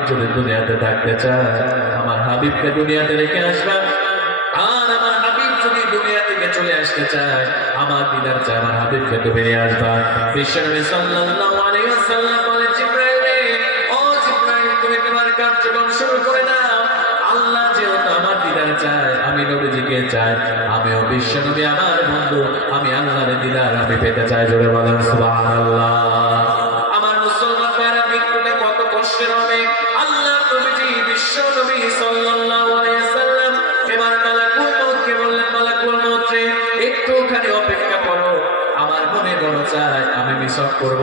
হাবিব যদি দুনিয়াতে থাকতে চায় আমার হাবিবকে দুনিয়াতে রেখে আসবা। আর আমার হাবিব যদি দুনিয়া থেকে চলে আসতে চায় আমার দিদার চায় আমার হাবিবকে তুমি নিয়ে আসবা। বিশ্বনবী সাল্লাল্লাহু আলাইহি ওয়াসাল্লাম বলে জিবরাইল ও জিবরাইল তুমি তোমার কার্যক্রম শুরু করে দাও। আল্লাহ যেহেতু আমার দিদার চায় আমি নবীজিকে চাই আমিও বিশ্বনবী আমার বন্ধু আমি আল্লাহর দিদার আমি পেতে চাই। জোরে বলেন সুবহানাল্লাহ। আমার মুসলমান ভাইরা মৃত্যুটা কত কষ্টের হবে। আল্লাহ নবীজি বিশ্বনবী সাল্লাল্লাহু আলাইহি ওয়াসাল্লাম এবার মালাকুল মউতকে বললেন মালাকুল মউত রে একটুখানি অপেক্ষা করো আমার মনে বড় চাই আমি মিসওয়াক করব।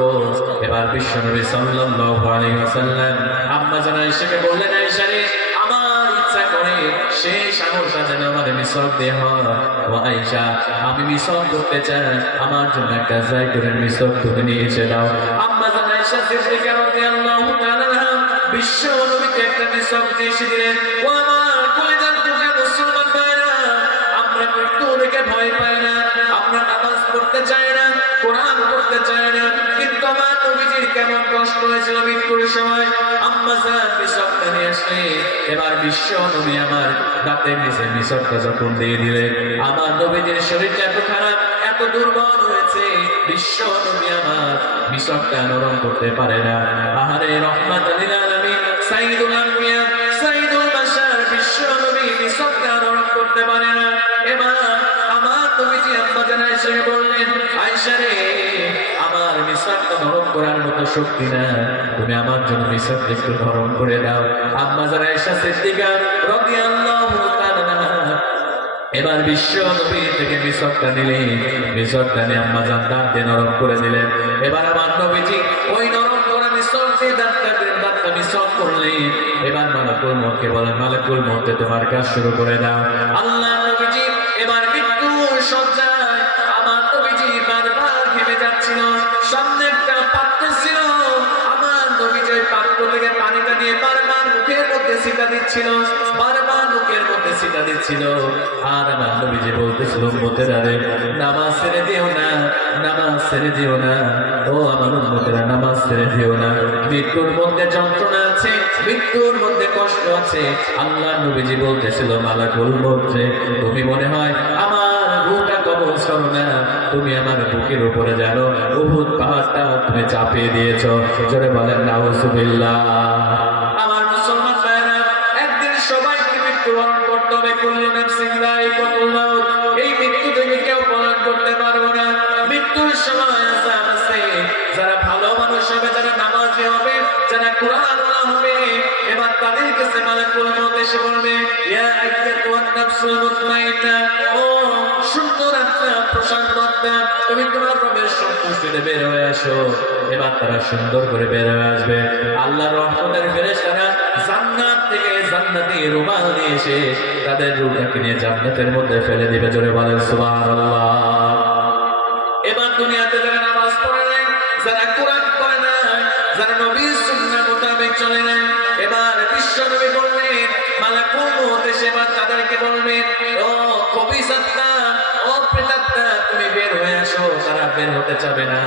এবার বিশ্বনবী সাল্লাল্লাহু আলাইহি ওয়াসাল্লাম আম্মা জান আয়েশাকে বললেন আয়েশা রে আমার ইচ্ছা করে শেষ আমলটা যেন আমার মিসওয়াক দিয়ে হয়। ও আয়েশা আমি মিসওয়াক করতে চাই আমার জন্য একটা জায়গার মিসওয়াক তুমি নিয়ে এসে দাও। আম্মা জান আয়েশা সিদ্দিকা রাদিয়াল্লাহু তাআলা আনহা বিশ্বনবীকে একটা মিসওয়াক দিয়ে এসে দিলেন। ও আমার কলিজার টুকরা মুসলমান ভাইরা আমরা মৃত্যু থেকে ভয় পাই না আমরা নামাজ পড়তে চাই না কোরআন পড়তে চাই না কিন্তু আমার নবীজির কেমন কষ্ট হয়েছিল মৃত্যুর সময়। আম্মা জান মিসওয়াকটা নিয়ে আসলে এবার বিশ্বনবী আমার দাঁতের নিচে মিসওয়াকটা যখন দিয়ে দিলেন আমার নবীজির শরীরটা এত খারাপ এত দুর্বল হয়েছে বিশ্বনবী আমার মিসওয়াকটা নরম করতে পারে না। আহারে রহমাতুল লিল আলামিন সাইয়্যিদুল আম্বিয়া সাইয়্যিদুল বাশার বিশ্বনবী মিসওয়াকটা নরম করতে পারে না। এবার আমার নবীজি আম্মা জান আয়েশাকে বললেন আয়েশা রে আমার মিসওয়াকটা নরম করার মতো শক্তি না তুমি আমার জন্য মিসওয়াকটা একটু নরম করে দাও। আম্মা জান আয়েশা সিদ্দিকা রাদিয়াল্লাহু তাআলা আনহা এবার বিশ্বনবী থেকে মিসওয়াকটা নিলেন মিসওয়াকটা নিয়ে আম্মা জান দাঁত দিয়ে নরম করে দিলেন। এবার আমার নবীজি ওই নরম করা মিসওয়াক দিয়ে দাঁতটা মিসওয়াক করলেন। এবার মালাকুল মউতকে বলেন মালাকুল মউত তোমার কাজ শুরু করে দাও। আল্লাহ নবীজি এবার মৃত্যুর শয্যায় আমার নবীজি বারবার ঘেমে যাচ্ছিল সামনে একটা পাত্র ছিল আমার নবীজি ওই পাত্র থেকে পানিটা নিয়ে বারবার মুখের মধ্যে ছিটা দিচ্ছিল বারবার মুখের মধ্যে ছিটা দিচ্ছিল। আর আমার নবীজি বলতেছিল উম্মতেরা রে নামাজ ছেড়ে দিও না নামাজ ছেড়ে দিও না ও আমার উম্মতেরা নামাজ ছেড়ে দিও না মৃত্যুর মধ্যে যন্ত্রণা আছে মৃত্যুর মধ্যে কষ্ট আছে। আল্লাহ নবীজি বলতেছিল মালাকুল মউত রে তুমি মনে হয় আমার রূহটা কবজ করো না তুমি আমার বুকের উপরে জানো উহুদ পাহাড়টা তুমি চাপিয়ে দিয়েছো। জোরে বলেন নাউজুবিল্লাহ। আমার মুসলমান ভাইরা একদিন সবাইকে মৃত্যুবরণ করতে হবে কুল্লু নাফসিন যায়িকাতুল মাউত এই মৃত্যু থেকে কেউ পলায়ন করতে পারবো না। মৃত্যুর সময় আযাব আছে যারা ভালো মানুষ হবে যারা নামাজি হবে যারা কোরআন ওয়ালা হবে এবার তাদের কাছে মালাকুল মউত এসে বলবে ইয়া আইয়াতুন নাফসুল মুতমাইন্না ও সুন্দর আত্মা প্রশান্ত আত্মা তুমি তোমার প্রভুর সন্তুষ্টিতে বের হয়ে আসো। এবার তারা সুন্দর করে বের হয়ে আসবে। আল্লাহর রহমতের ফেরেশতারা জান্নাত থেকে জান্নাতি রুমাল নিয়ে এসে তাদের রূহটাকে নিয়ে জান্নাতের মধ্যে ফেলে দিবে। জোরে বলেন সুবহানাল্লাহ। এবার দুনিয়াতে যারা নামাজ পড়ে নাই যারা কোরআন পড়ে নাই যারা নবীর সুন্নাহ মোতাবেক চলে নাই এবার বিশ্বনবী বললেন মালাকুল মউত এসে এবার তাদেরকে বলবেন ও খবিস আত্মা ও প্রেতাত্মা তুমি বের হয়ে আসো। তারা বের হতে চাবে না।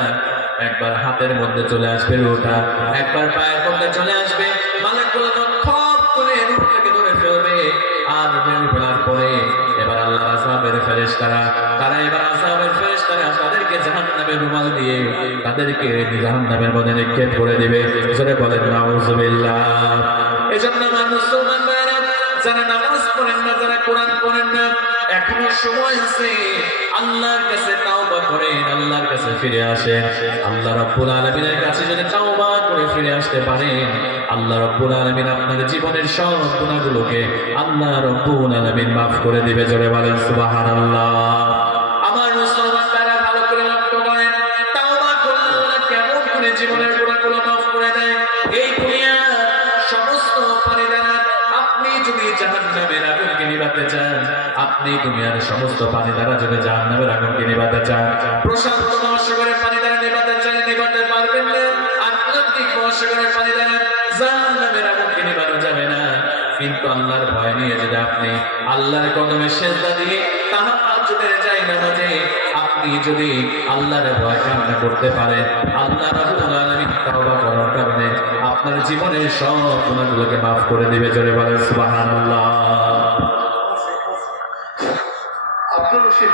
একবার হাতের মধ্যে চলে আসবে রূহটা একবার পায়ের মধ্যে চলে আসবে মালাকুল মউত খপ করে রূহটাকে ধরে ফেলবে। আর ধরে ফেলার পরে এবার আল্লাহর আযাবের ফেরেশতারা তারা এবার আযাবের ফেরেশতারা তাদেরকে জাহান্নামের রুমাল দিয়ে তাদেরকে জাহান্নামের মধ্যে নিক্ষেপ করে দিবে। জোরে বলেন নাউজুবিল্লাহ। এজন্য মুসলমান ভাইরা যারা নামাজ পড়েন না যারা কোরআন পড়েন না এখনো সময় আছে আল্লাহর কাছে তাওবা করেন আল্লাহর কাছে ফিরে আসেন। আল্লাহ রাব্বুল আলামিনের কাছে যদি তাওবা করে ফিরে আসতে পারেন আল্লাহ রাব্বুল আলামিন আপনাদের জীবনের সব গুনাহগুলোকে আল্লাহ রাব্বুল আলামিন মাফ করে দিবে। জোরে বলেন সুবহানাল্লাহ। আমার মুসলমান ভাইরা ভালো করে লক্ষ্য করেন তাওবা করলে আল্লাহ কেমন করে জীবনের গুনাহগুলো মাফ করে দেয়। এই দুনিয়া সমস্ত পানি দ্বারা আপনি যদি জাহান্নামের আগুনকে নিভাতে চান আপনি দুনিয়ার সমস্ত পানি দ্বারা যদি জাহান্নামের আগুনকে নিভাতে চান প্রশান্ত মহাসাগরের পানি দ্বারা নিভাতে চান নিভাতে পারবেন না। আটলান্টিক মহাসাগরের পানি দ্বারা জাহান্নামের আগুনকে নিভানো যাবে না। কিন্তু আল্লাহর ভয় নিয়ে যদি আপনি আল্লাহর কদমে সেজদা দিয়ে তাহাজ্জুদের জায়নামাজে আপনি আপনি যদি আল্লাহর ভয় কামনা করতে পারেন, আল্লাহ রাব্বুল আলামিন তওবা করার কারণে আপনার জীবনের সব গুনাহগুলোকে মাফ করে দিবে। জোরে বলেন সুবহানাল্লাহ। আব্দুল রশিদ